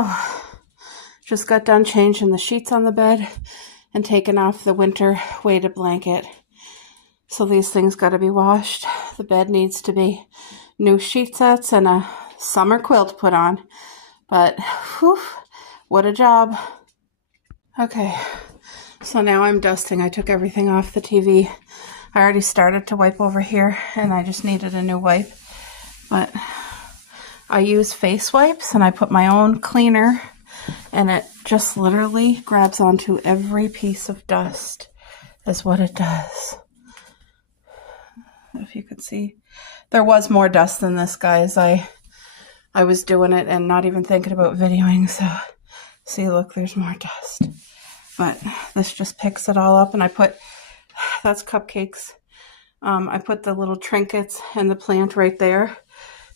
Oh, just got done changing the sheets on the bed and taking off the winter weighted blanket. So these things got to be washed. The bed needs to be new sheet sets and a summer quilt put on. But, whew, what a job. Okay, so now I'm dusting. I took everything off the TV. I already started to wipe over here, and I just needed a new wipe. But I use face wipes, and I put my own cleaner, and it just literally grabs onto every piece of dust, is what it does. If you could see. There was more dust than this, guys. I was doing it and not even thinking about videoing, so see, look, there's more dust. But this just picks it all up, and I put, that's cupcakes. I put the little trinkets and the plant right there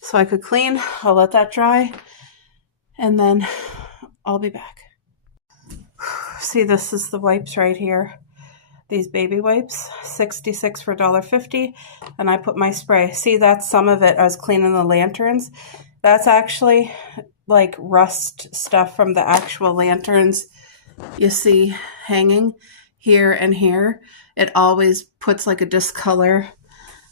so I could clean. I'll let that dry, and then I'll be back. See, this is the wipes right here. These baby wipes, 66 for $1.50, and I put my spray. See, that's some of it. I was cleaning the lanterns. That's actually like rust stuff from the actual lanterns you see hanging here and here. It always puts like a discolor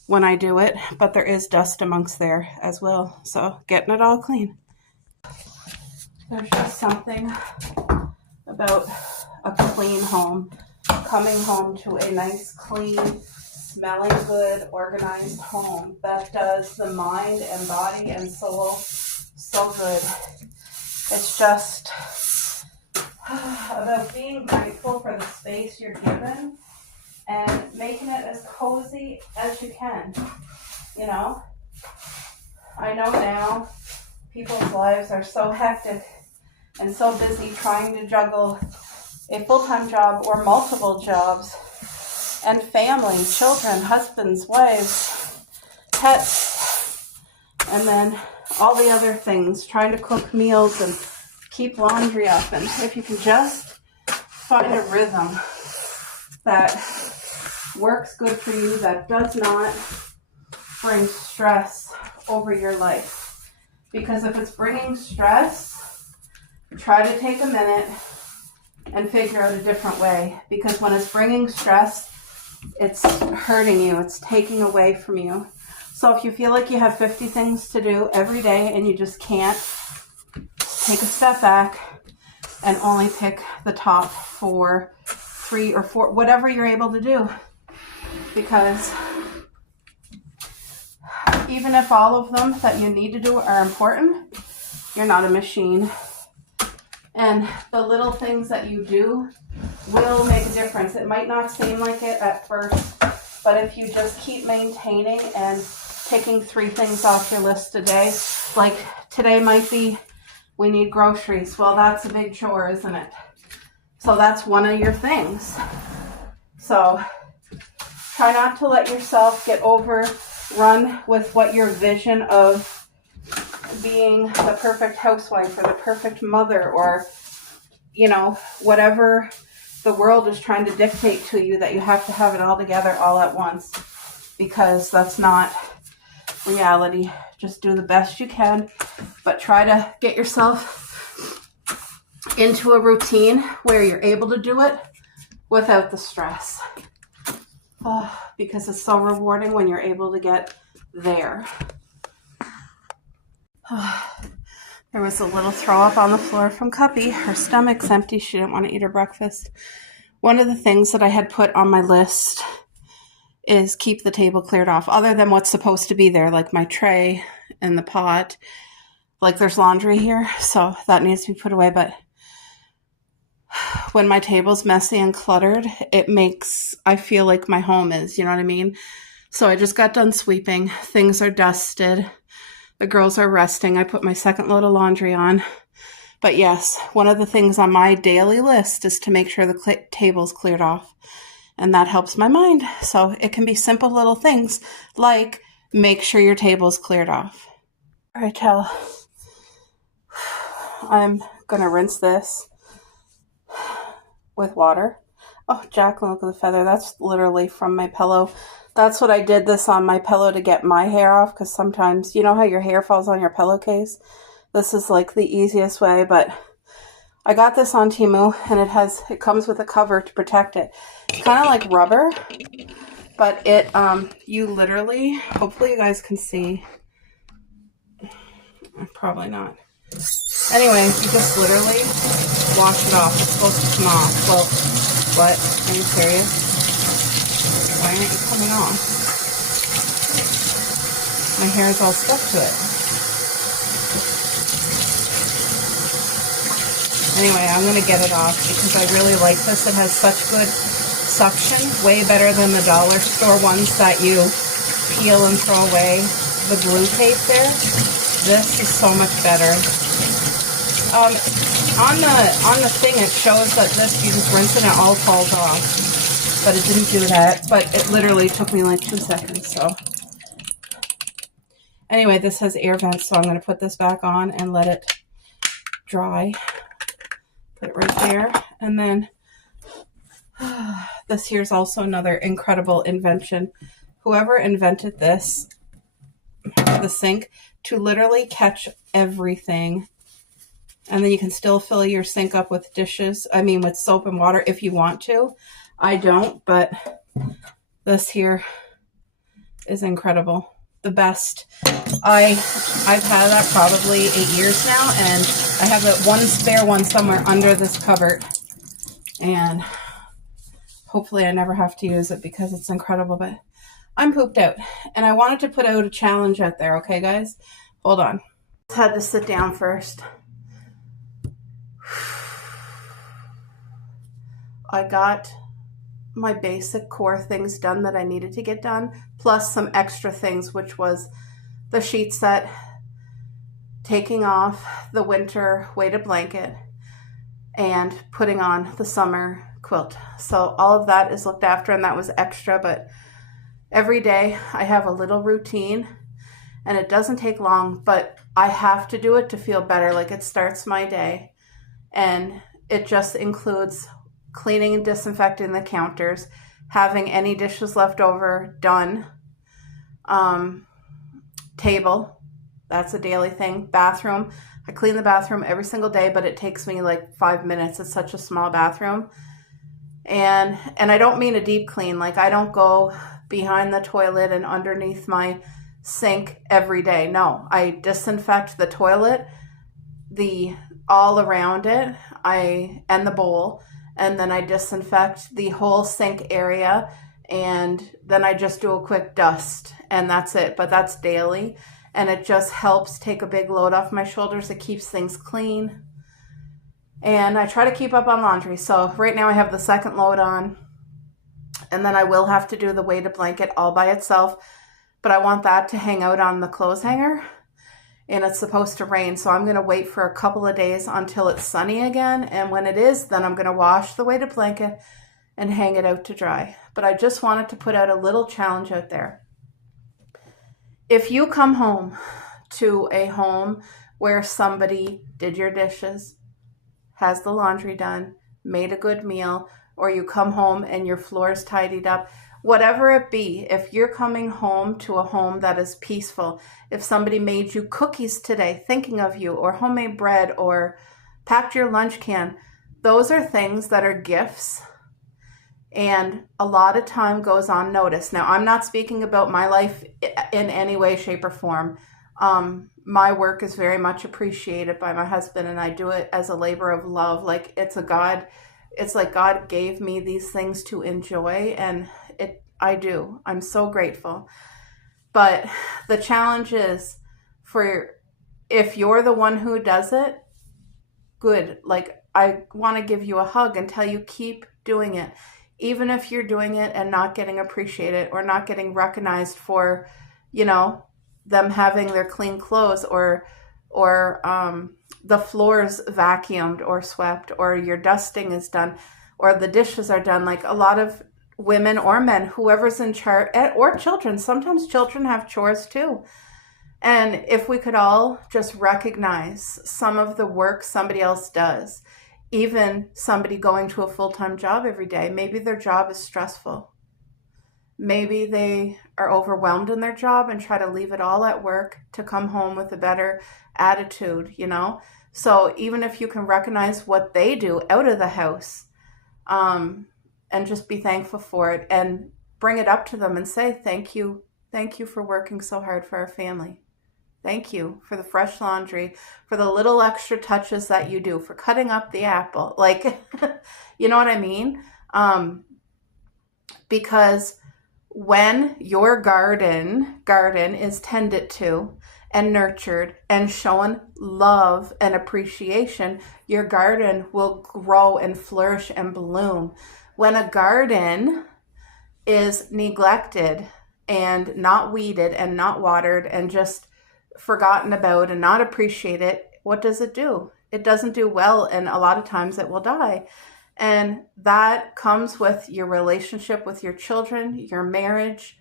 when I do it, but there is dust amongst there as well. So getting it all clean. There's just something about a clean home. Coming home to a nice, clean, smelling good, organized home that does the mind and body and soul so good. It's just about being grateful for the space you're given and making it as cozy as you can. You know, I know now people's lives are so hectic and so busy trying to juggle a full-time job or multiple jobs, and family, children, husbands, wives, pets, and then all the other things, trying to cook meals and keep laundry up. And if you can just find a rhythm that works good for you, that does not bring stress over your life. Because if it's bringing stress, try to take a minute and figure out a different way, because when it's bringing stress, it's hurting you, it's taking away from you. So if you feel like you have 50 things to do every day and you just can't, take a step back and only pick the top 4, 3 or 4, whatever you're able to do. Because even if all of them that you need to do are important, you're not a machine. And the little things that you do will make a difference. It might not seem like it at first, but if you just keep maintaining and picking 3 things off your list a day, like today might be, we need groceries. Well, that's a big chore, isn't it? So that's one of your things. So try not to let yourself get overrun with what your vision of being the perfect housewife or the perfect mother, or, you know, whatever the world is trying to dictate to you, that you have to have it all together all at once, because that's not reality. Just do the best you can, but try to get yourself into a routine where you're able to do it without the stress. Because it's so rewarding when you're able to get there. There was a little throw up on the floor from Cuppy. Her stomach's empty. She didn't want to eat her breakfast. One of the things that I had put on my list is keep the table cleared off, other than what's supposed to be there, like my tray and the pot. Like there's laundry here, so that needs to be put away. But when my table's messy and cluttered, it makes, I feel like my home is, you know what I mean? So I just got done sweeping. Things are dusted. The girls are resting. I put my second load of laundry on. But yes, one of the things on my daily list is to make sure the table's cleared off. And that helps my mind. So it can be simple little things like make sure your table's cleared off. All right, Cal. I'm going to rinse this with water. Oh, Jacqueline, look at the feather. That's literally from my pillow. That's what I did this on my pillow to get my hair off, because sometimes, you know how your hair falls on your pillowcase? this is like the easiest way, but I got this on Temu, and it comes with a cover to protect it. It's kind of like rubber, but it, you literally, hopefully you guys can see, probably not. Anyway, you just literally wash it off. It's supposed to come off. Well, what? Are you serious? Why aren't you coming off? My hair is all stuck to it. Anyway, I'm going to get it off because I really like this. It has such good suction, way better than the dollar store ones that you peel and throw away the glue tape there. This is so much better. On the thing it shows that this, you just rinse it and it all falls off. But it didn't do that. But it literally took me like 2 seconds. So anyway, this has air vents, so I'm going to put this back on and let it dry. Put it right there. And then this here's also another incredible invention. Whoever invented this, the sink, to literally catch everything. And then you can still fill your sink up with dishes. I mean, with soap and water if you want to. I don't, but this here is incredible. The best. I've had that probably 8 years now, and I have one spare one somewhere under this cupboard. And hopefully I never have to use it because it's incredible, but I'm pooped out. And I wanted to put out a challenge out there, okay, guys? Hold on. I had to sit down first. I got my basic core things done that I needed to get done, plus some extra things, which was the sheet set, taking off the winter weighted blanket, and putting on the summer quilt. So all of that is looked after, and that was extra, but every day I have a little routine, and it doesn't take long, but I have to do it to feel better. Like, it starts my day, and it just includes cleaning and disinfecting the counters, having any dishes left over done, table, that's a daily thing, bathroom. I clean the bathroom every single day, but it takes me like 5 minutes. It's such a small bathroom. And I don't mean a deep clean. Like, I don't go behind the toilet and underneath my sink every day. No, I disinfect the toilet, all around it, and the bowl. And then I disinfect the whole sink area, and then I just do a quick dust, and that's it. But that's daily, and it just helps take a big load off my shoulders. It keeps things clean, and I try to keep up on laundry. So right now I have the second load on, and then I will have to do the weighted blanket all by itself, but I want that to hang out on the clothes hanger. And it's supposed to rain, so I'm going to wait for a couple of days until it's sunny again. And when it is, then I'm going to wash the weighted blanket and hang it out to dry. But I just wanted to put out a little challenge out there. If you come home to a home where somebody did your dishes, has the laundry done, made a good meal, or you come home and your floor's tidied up, whatever it be, if you're coming home to a home that is peaceful, if somebody made you cookies today thinking of you, or homemade bread, or packed your lunch can, those are things that are gifts, and a lot of time goes unnoticed. Now, I'm not speaking about my life in any way, shape, or form. My work is very much appreciated by my husband, and I do it as a labor of love. Like, it's like God gave me these things to enjoy, and I do. I'm so grateful. But the challenge is, if you're the one who does it, good. Like, I want to give you a hug and tell you, keep doing it. Even if you're doing it and not getting appreciated, or not getting recognized for, them having their clean clothes, or the floors vacuumed or swept, or your dusting is done, or the dishes are done. Like, a lot of women or men, whoever's in charge, or children. Sometimes children have chores too. And if we could all just recognize some of the work somebody else does, even somebody going to a full-time job every day, maybe their job is stressful. Maybe they are overwhelmed in their job and try to leave it all at work to come home with a better attitude, you know? So even if you can recognize what they do out of the house, and just be thankful for it and bring it up to them and say, thank you for working so hard for our family. Thank you for the fresh laundry, for the little extra touches that you do, for cutting up the apple. Like, you know what I mean? Because when your garden is tended to and nurtured and shown love and appreciation, your garden will grow and flourish and bloom. When a garden is neglected and not weeded and not watered and just forgotten about and not appreciated, what does it do? It doesn't do well, and a lot of times it will die. And that comes with your relationship with your children, your marriage,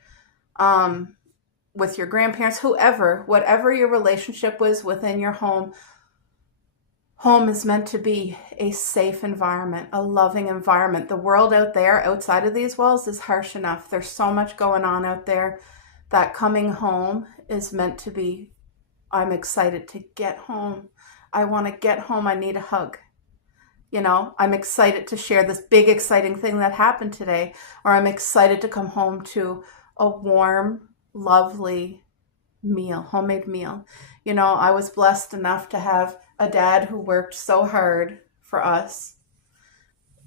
with your grandparents, whatever your relationship was within your home. Home is meant to be a safe environment, a loving environment. The world out there, outside of these walls, is harsh enough. There's so much going on out there that coming home is meant to be, I'm excited to get home. I want to get home. I need a hug. You know, I'm excited to share this big, exciting thing that happened today, or I'm excited to come home to a warm, lovely meal, homemade meal. You know, I was blessed enough to have a dad who worked so hard for us,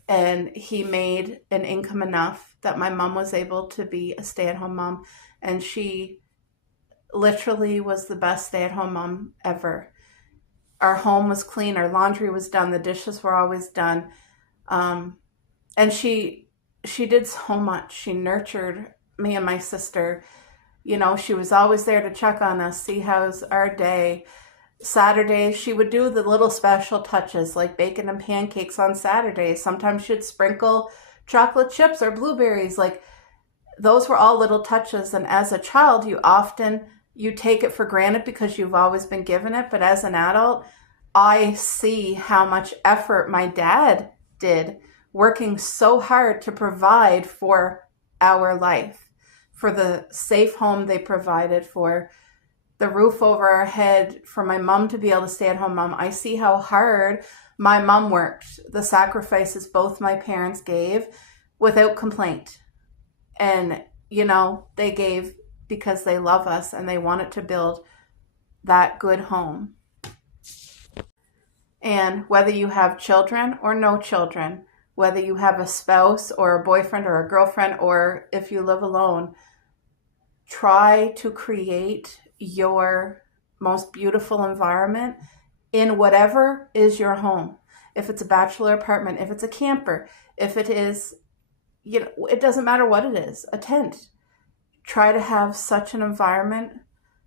and he made an income enough that my mom was able to be a stay-at-home mom, and she literally was the best stay-at-home mom ever. Our home was clean, our laundry was done, the dishes were always done, and she did so much. She nurtured me and my sister. You know, she was always there to check on us, see how's our day. Saturdays, she would do the little special touches like bacon and pancakes on Saturdays. Sometimes she'd sprinkle chocolate chips or blueberries. Like, those were all little touches. And as a child, you take it for granted because you've always been given it. But as an adult, I see how much effort my dad did, working so hard to provide for our life, for the safe home they provided, for the roof over our head, for my mom to be able to stay at home mom. I see how hard my mom worked, the sacrifices both my parents gave without complaint. And, you know, they gave because they love us and they wanted to build that good home. And whether you have children or no children, whether you have a spouse or a boyfriend or a girlfriend, or if you live alone, try to create your most beautiful environment in whatever is your home. If it's a bachelor apartment, if it's a camper, if it is, you know, it doesn't matter what it is, a tent. Try to have such an environment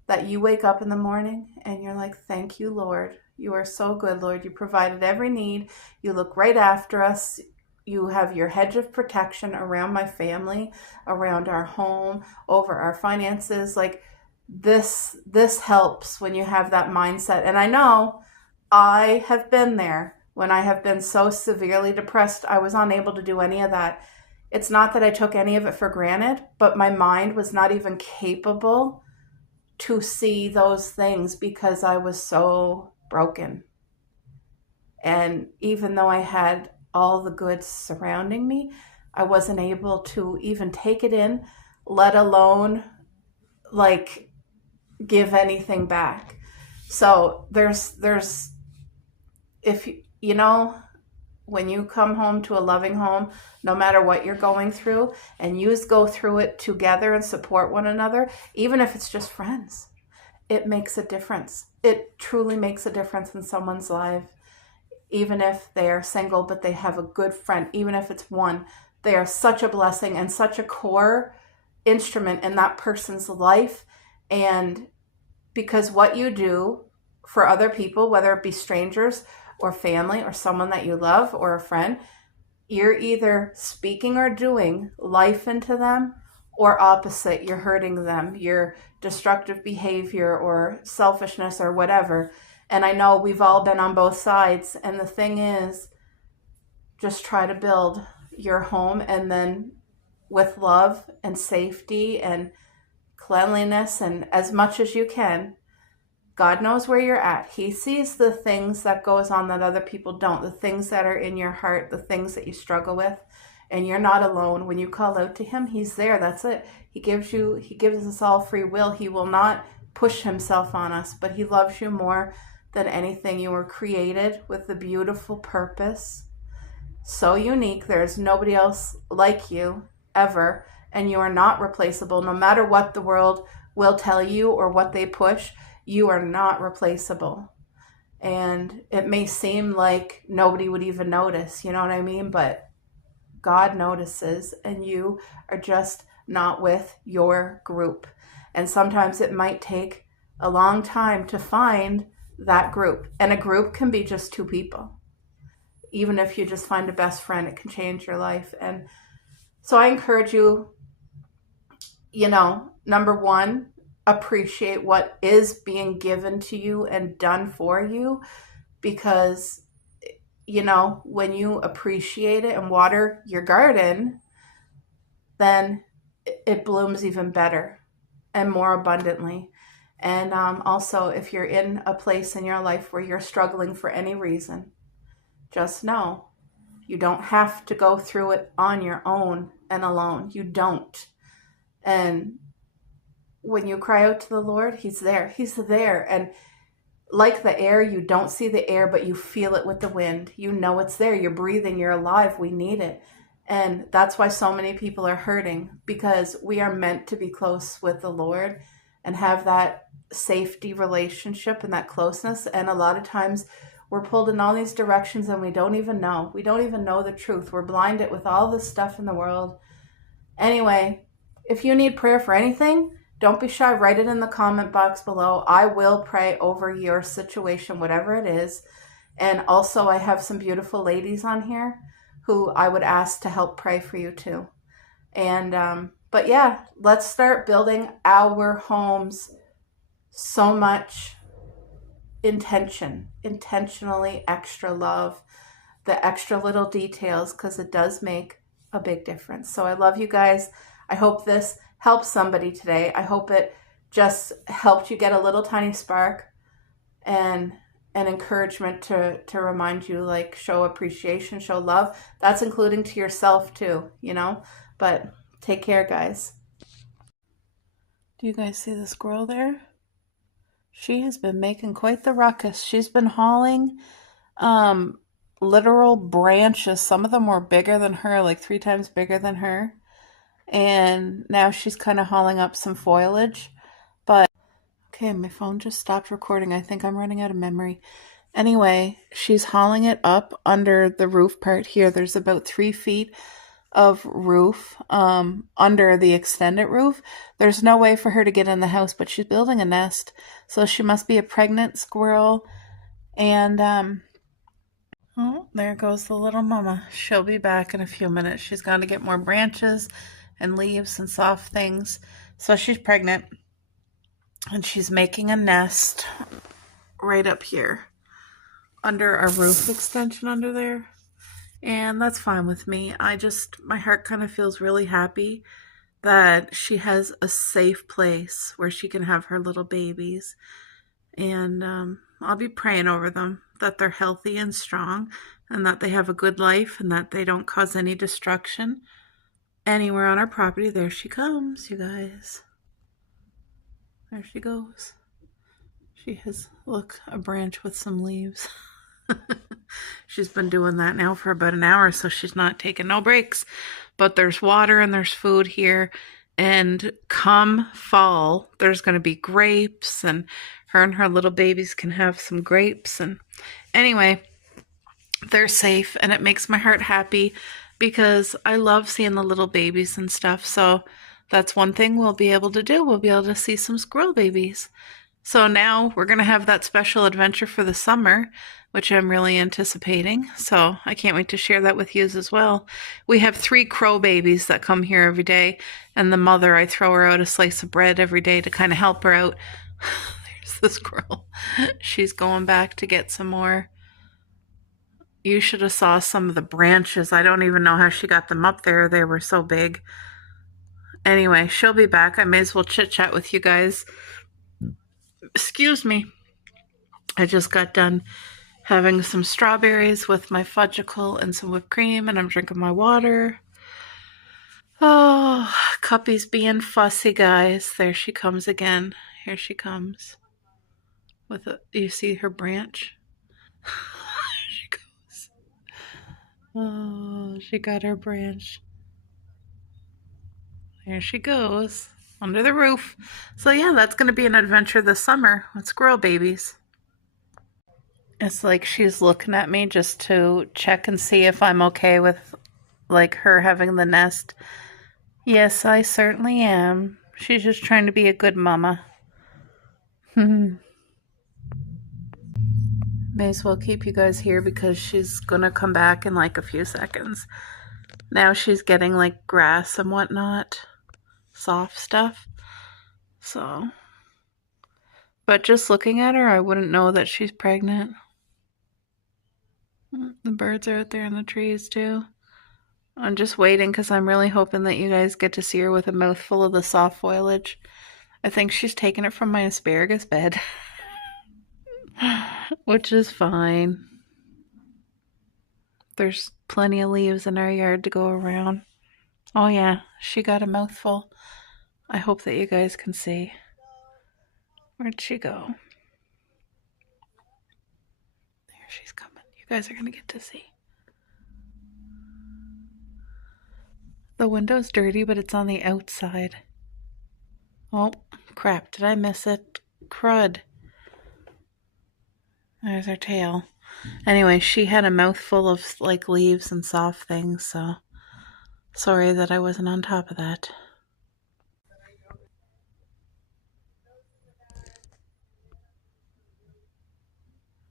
that you wake up in the morning and you're like, thank you, Lord. You are so good, Lord. You provided every need. You look right after us. You have your hedge of protection around my family, around our home, over our finances. Like, this helps when you have that mindset. And I know I have been there when I have been so severely depressed, I was unable to do any of that. It's not that I took any of it for granted, but my mind was not even capable to see those things because I was so broken. And even though I had all the goods surrounding me, I wasn't able to even take it in, let alone like give anything back. So there's if you know, when you come home to a loving home, no matter what you're going through, and you go through it together and support one another, even if it's just friends, it makes a difference. It truly makes a difference in someone's life. Even if they are single, but they have a good friend, even if it's one, they are such a blessing and such a core instrument in that person's life. And because what you do for other people, whether it be strangers or family or someone that you love or a friend, you're either speaking or doing life into them, or opposite, you're hurting them, your destructive behavior or selfishness or whatever. And I know we've all been on both sides. And the thing is, just try to build your home and then with love and safety and cleanliness and as much as you can. God knows where you're at. He sees the things that goes on that other people don't, the things that are in your heart, the things that you struggle with, and you're not alone. When you call out to him, he's there. That's it. He gives us all free will. He will not push himself on us, but he loves you more than anything. You were created with a beautiful purpose, so unique. There's nobody else like you ever, and you are not replaceable. No matter what the world will tell you or what they push, you are not replaceable. And it may seem like nobody would even notice, you know what I mean? But God notices, and you are just not with your group. And sometimes it might take a long time to find that group. And a group can be just two people. Even if you just find a best friend, it can change your life. And so I encourage you, number one, appreciate what is being given to you and done for you, because when you appreciate it and water your garden, then it blooms even better and more abundantly. And also, if you're in a place in your life where you're struggling for any reason, just know you don't have to go through it on your own and alone. You don't. And when you cry out to the Lord, he's there. He's there. And like the air, you don't see the air, but you feel it with the wind. You know it's there. You're breathing. You're alive. We need it. And that's why so many people are hurting, because we are meant to be close with the Lord and have that safety relationship and that closeness. And a lot of times we're pulled in all these directions and we don't even know. We don't even know the truth. We're blinded with all this stuff in the world. Anyway, if you need prayer for anything, don't be shy. Write it in the comment box below. I will pray over your situation, whatever it is. And also, I have some beautiful ladies on here who I would ask to help pray for you too. And, but yeah, let's start building our homes so much intentionally extra love, the extra little details, because it does make a big difference. So I love you guys. I hope this helps somebody today. I hope it just helped you get a little tiny spark and an encouragement to remind you, like, show appreciation, show love. That's including to yourself too, but take care, guys. Do you guys see the squirrel there? She has been making quite the ruckus. She's been hauling literal branches. Some of them were bigger than her, like 3 times bigger than her. And now she's kind of hauling up some foliage. But, okay, my phone just stopped recording. I think I'm running out of memory. Anyway, she's hauling it up under the roof part here. There's about 3 feet of roof under the extended roof. There's no way for her to get in the house, but she's building a nest. So she must be a pregnant squirrel. And oh, there goes the little mama. She'll be back in a few minutes. She's going to get more branches and leaves and soft things. So she's pregnant, and she's making a nest right up here under our roof extension under there. And that's fine with me. My heart kind of feels really happy that she has a safe place where she can have her little babies. And I'll be praying over them, that they're healthy and strong, and that they have a good life, and that they don't cause any destruction anywhere on our property. There she comes, you guys. There she goes. She has, look, a branch with some leaves. She's been doing that now for about an hour, so she's not taking no breaks. But there's water and there's food here. And come fall, there's going to be grapes, and her little babies can have some grapes. And anyway, they're safe, and it makes my heart happy because I love seeing the little babies and stuff. So that's one thing we'll be able to do. We'll be able to see some squirrel babies. So now we're going to have that special adventure for the summer, which I'm really anticipating. So I can't wait to share that with you as well. We have 3 crow babies that come here every day. And the mother, I throw her out a slice of bread every day to kind of help her out. There's the squirrel. She's going back to get some more. You should have saw some of the branches. I don't even know how she got them up there. They were so big. Anyway, she'll be back. I may as well chit chat with you guys. Excuse me. I just got done having some strawberries with my fudgicle and some whipped cream, and I'm drinking my water. Oh, Cuppy's being fussy, guys. There she comes again. Here she comes. You see her branch? She goes. Oh, she got her branch. There she goes. Under the roof. So yeah, that's going to be an adventure this summer with squirrel babies. It's like she's looking at me just to check and see if I'm okay with, like, her having the nest. Yes, I certainly am. She's just trying to be a good mama. May as well keep you guys here because she's gonna come back in like a few seconds. Now she's getting like grass and whatnot. Soft stuff. So. But just looking at her, I wouldn't know that she's pregnant. The birds are out there in the trees too. I'm just waiting because I'm really hoping that you guys get to see her with a mouthful of the soft foliage. I think she's taking it from my asparagus bed. Which is fine. There's plenty of leaves in our yard to go around. Oh yeah, she got a mouthful. I hope that you guys can see. Where'd she go? There she's coming. You guys are going to get to see. The window's dirty, but it's on the outside. Oh, crap. Did I miss it? Crud. There's her tail. Anyway, she had a mouthful of like leaves and soft things, so sorry that I wasn't on top of that.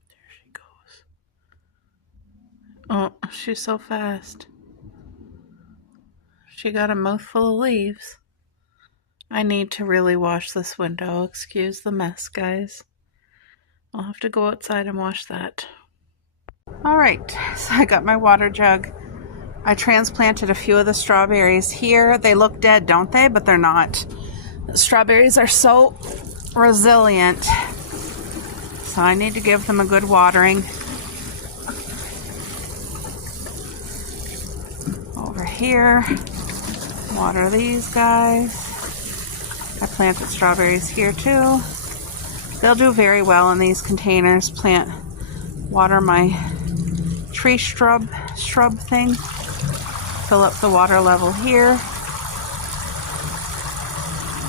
There she goes. Oh, she's so fast. She got a mouthful of leaves. I need to really wash this window. Excuse the mess, guys. I'll have to go outside and wash that. Alright, so I got my water jug. I transplanted a few of the strawberries here. They look dead, don't they? But they're not. The strawberries are so resilient. So I need to give them a good watering. Over here, water these guys. I planted strawberries here too. They'll do very well in these containers. Water my tree shrub thing. Fill up the water level here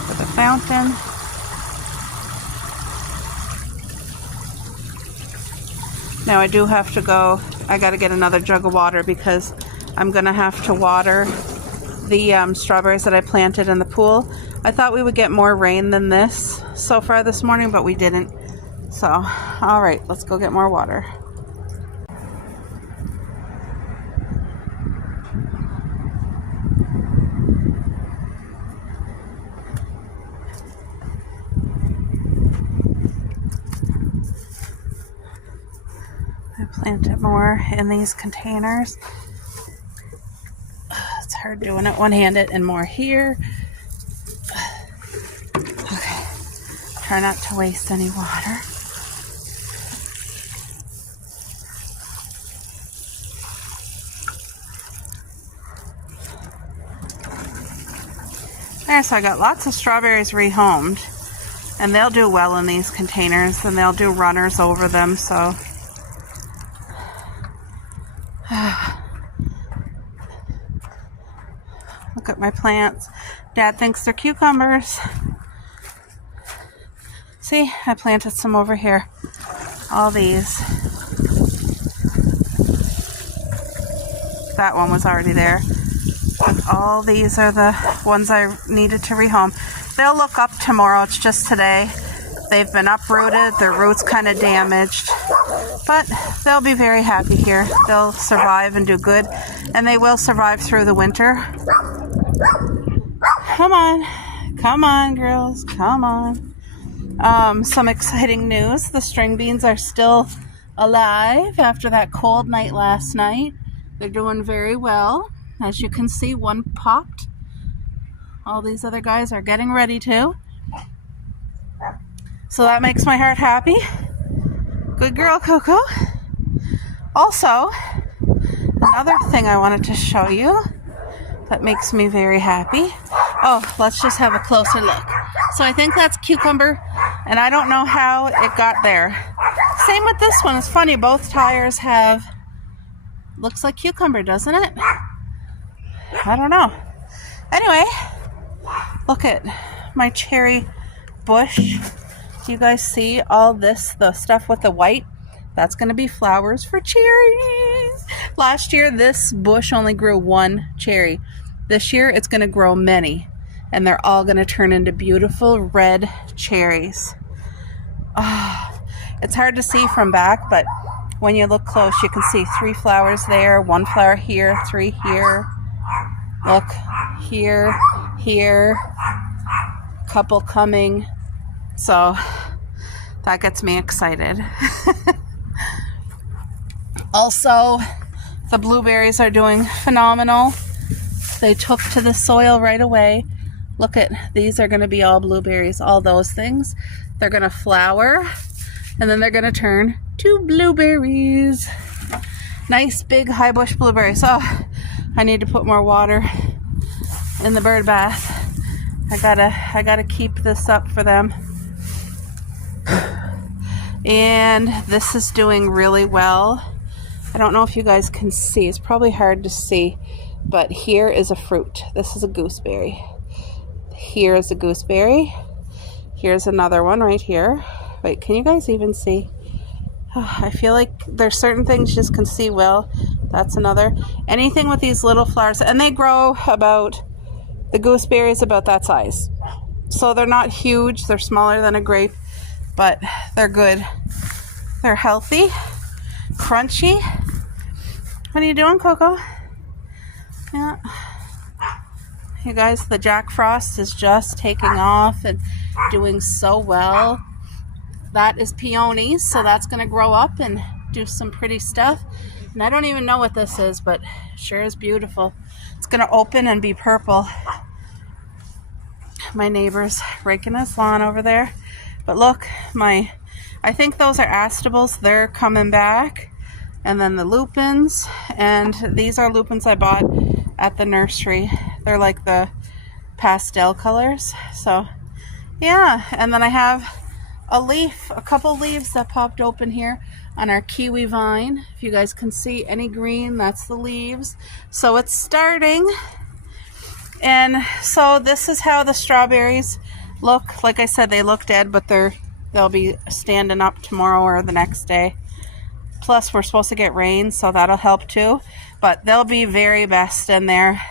with a fountain. Now I do have to go. I got to get another jug of water because I'm going to have to water the strawberries that I planted in the pool. I thought we would get more rain than this so far this morning, but we didn't. So, all right, let's go get more water. I planted more in these containers. It's hard doing it one-handed, and more here. Okay, try not to waste any water. There, so I got lots of strawberries rehomed, and they'll do well in these containers, and they'll do runners over them, so. Look at my plants. Dad thinks they're cucumbers. See, I planted some over here. All these. That one was already there. All these are the ones I needed to rehome. They'll look up tomorrow. It's just today. They've been uprooted. Their roots kind of damaged. But they'll be very happy here. They'll survive and do good. And they will survive through the winter. Come on. Come on, girls. Come on. Some exciting news. The string beans are still alive after that cold night last night. They're doing very well. As you can see, one popped. all these other guys are getting ready to. So that makes my heart happy. Good girl, Coco. Also, another thing I wanted to show you that makes me very happy. Oh, let's just have a closer look. So I think that's cucumber, and I don't know how it got there. Same with this one. It's funny, both tires have, looks like cucumber, doesn't it? I don't know. Anyway, look at my cherry bush. Do you guys see all this, the stuff with the white? That's going to be flowers for cherries. Last year, this bush only grew one cherry. This year, it's going to grow many. And they're all going to turn into beautiful red cherries. Oh, it's hard to see from back, but when you look close, you can see 3 flowers there, 1 flower here, 3 here. Look, here, here, couple coming. So that gets me excited. Also, the blueberries are doing phenomenal. They took to the soil right away. Look at, these are going to be all blueberries, all those things. They're going to flower, and then they're going to turn to blueberries. Nice big high bush blueberries. Oh, I need to put more water in the bird bath. I gotta keep this up for them. And this is doing really well. I don't know if you guys can see. It's probably hard to see, but here is a fruit. This is a gooseberry. Here is a gooseberry. Here's another one right here. Wait, can you guys even see? Oh, I feel like there's certain things you just can see well. That's another. Anything with these little flowers, and they grow about, the gooseberry is about that size. So they're not huge. They're smaller than a grape, but they're good. They're healthy, crunchy. What are you doing, Coco? Yeah. You guys, the Jack Frost is just taking off and doing so well. That is peonies, so that's going to grow up and do some pretty stuff. And I don't even know what this is, but it sure is beautiful. It's going to open and be purple. My neighbor's raking his lawn over there. But look, I think those are astables. They're coming back. And then the lupins. And these are lupins I bought at the nursery. They're like the pastel colors. So, yeah. And then I have a couple leaves that popped open here on our kiwi vine. If you guys can see any green, that's the leaves. So it's starting. And so this is how the strawberries look. Like I said, they look dead, but they'll be standing up tomorrow or the next day. Plus, we're supposed to get rain, so that'll help too. But they'll be very best in there.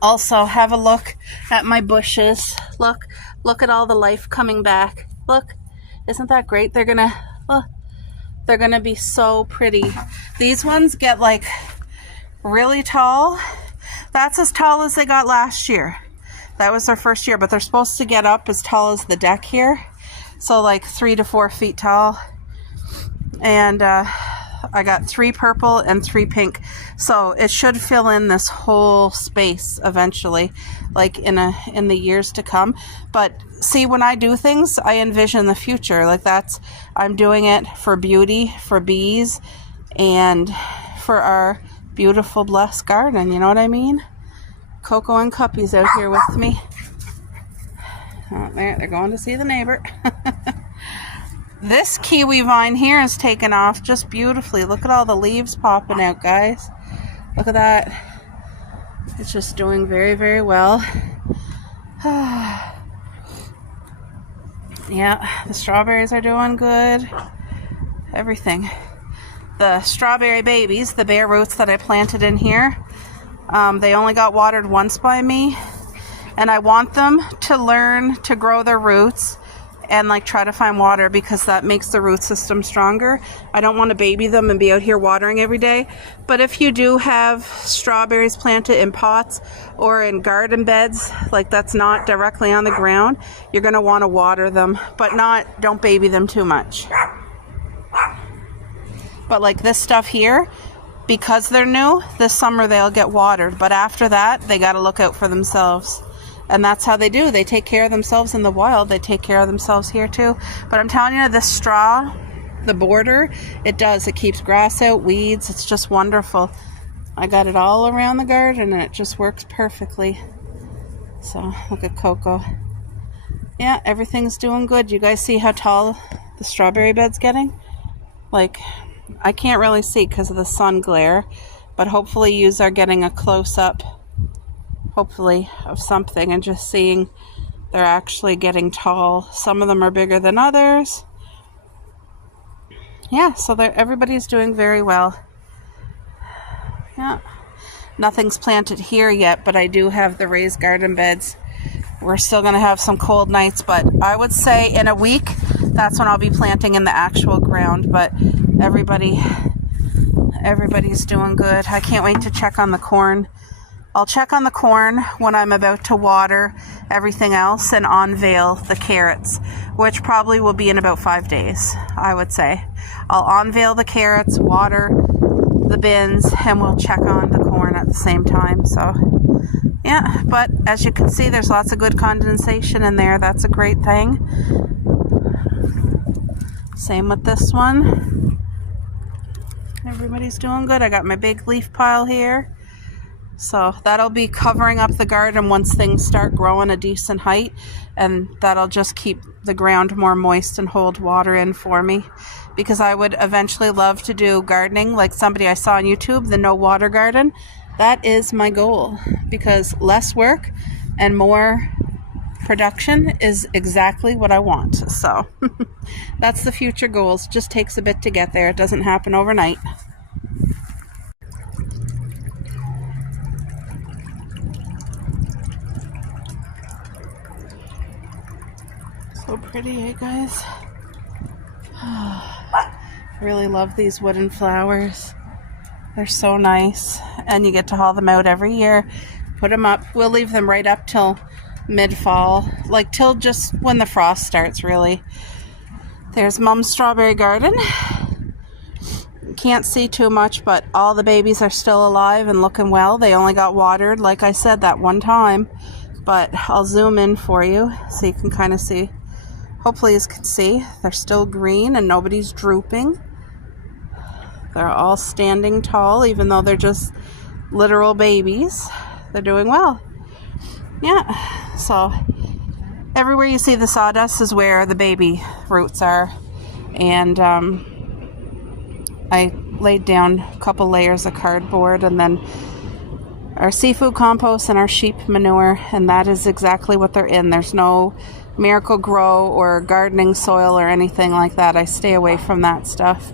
Also, have a look at my bushes. Look at all the life coming back. Look, isn't that great? They're gonna be so pretty. These ones get like really tall. That's as tall as they got last year. That was their first year, but they're supposed to get up as tall as the deck here. So like 3 to 4 feet tall. And I got 3 purple and 3 pink. So it should fill in this whole space eventually, like in the years to come. But see, when I do things, I envision the future. Like I'm doing it for beauty, for bees, and for our beautiful blessed garden. You know what I mean? Coco and Cuppy's out here with me. Oh, they're going to see the neighbor. This kiwi vine here is taken off just beautifully. Look at all the leaves popping out, guys. Look at that. It's just doing very, very well. Yeah, the strawberries are doing good. Everything. The strawberry babies, the bare roots that I planted in here, they only got watered once by me. And I want them to learn to grow their roots and like try to find water, because that makes the root system stronger. I don't want to baby them and be out here watering every day. But if you do have strawberries planted in pots or in garden beds, like that's not directly on the ground, you're going to want to water them, but don't baby them too much. But like this stuff here, because they're new, this summer they'll get watered. But after that, they got to look out for themselves. And that's how they do. They take care of themselves in the wild. They take care of themselves here too. But I'm telling you, this straw, the border, it keeps grass out, weeds. It's just wonderful. I got it all around the garden and it just works perfectly. So look at Coco. Yeah, everything's doing good. You guys see how tall the strawberry bed's getting? Like, I can't really see because of the sun glare, but hopefully you are getting a close-up, hopefully, of something and just seeing they're actually getting tall. Some of them are bigger than others. Yeah, so everybody's doing very well. Yeah, nothing's planted here yet, but I do have the raised garden beds. We're still going to have some cold nights, but I would say in a week, that's when I'll be planting in the actual ground. But everybody's doing good. I can't wait to check on the corn. I'll check on the corn when I'm about to water everything else and unveil the carrots, which probably will be in about 5 days, I would say. I'll unveil the carrots, water the bins, and we'll check on the corn at the same time. So yeah, but as you can see, there's lots of good condensation in there. That's a great thing. Same with this one. Everybody's doing good. I got my big leaf pile here. So that'll be covering up the garden once things start growing a decent height, and that'll just keep the ground more moist and hold water in for me, because I would eventually love to do gardening like somebody I saw on YouTube, the no water garden. That is my goal, because less work and more production is exactly what I want. So that's the future goals. Just takes a bit to get there. It doesn't happen overnight. So pretty, eh, guys? I really love these wooden flowers. They're so nice, and you get to haul them out every year, put them up. We'll leave them right up till mid-fall, like till just when the frost starts, really. There's Mom's strawberry garden. Can't see too much, but all the babies are still alive and looking well. They only got watered, like I said, that one time, but I'll zoom in for you so you can kind of see. Hopefully you can see they're still green and nobody's drooping. They're all standing tall, even though they're just literal babies. They're doing well. Yeah, so everywhere you see the sawdust is where the baby roots are. And I laid down a couple layers of cardboard and then our seafood compost and our sheep manure, and that is exactly what they're in. There's no Miracle Grow or gardening soil or anything like that. I stay away from that stuff,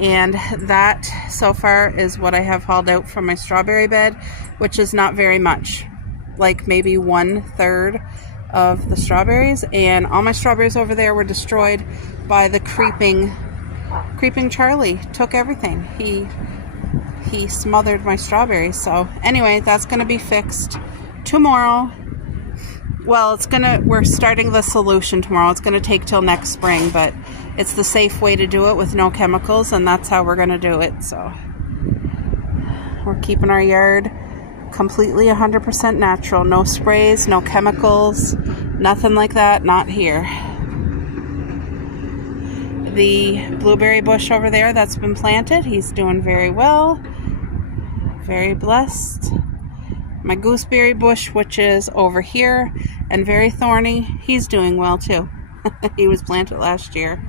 and that so far is what I have hauled out from my strawberry bed, which is not very much, like maybe 1/3 of the strawberries. And all my strawberries over there were destroyed by the creeping Charlie. Took everything. He smothered my strawberries. So anyway, that's going to be fixed tomorrow. Well, we're starting the solution tomorrow. It's going to take till next spring, but it's the safe way to do it with no chemicals, and that's how we're going to do it. So we're keeping our yard completely 100% natural. No sprays, no chemicals, nothing like that. Not here. The blueberry bush over there that's been planted, he's doing very well. Very blessed. My gooseberry bush, which is over here and very thorny, he's doing well too. He was planted last year.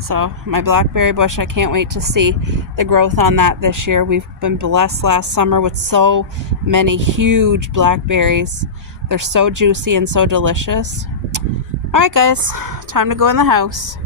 So my blackberry bush, I can't wait to see the growth on that this year. We've been blessed last summer with so many huge blackberries. They're so juicy and so delicious. All right, guys, time to go in the house.